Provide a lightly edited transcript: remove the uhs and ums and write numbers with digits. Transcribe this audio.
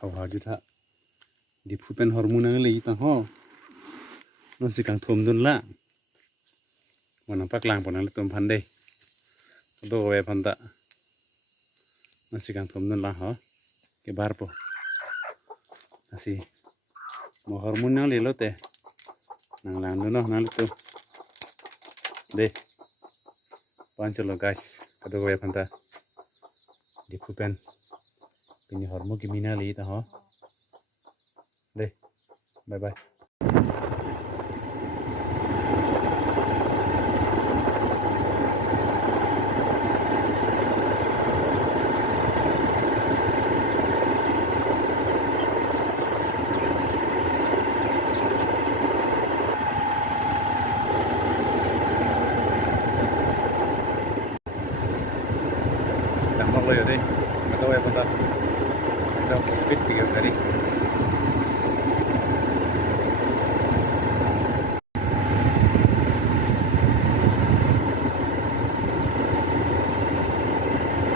hầu hào chút hạ đi phụ bên hormone năng lấy ta ho nó chỉ càng thôm đun lạ mà nó bắt lang bọn nó tômพัน đây đồ vềพัน ta nó chỉ càng thôm đun lạ hả cái bar po así mà hormone năng lấy lót tè năng lang đun nó năng lấy tôm đây pancholo guys cái đồ vềพัน ta đi phụ bên cái hormone cái mina lấy ta hả đây bye bye Tambah lo ya deh, atau ya bentar, kita speed 3 kali.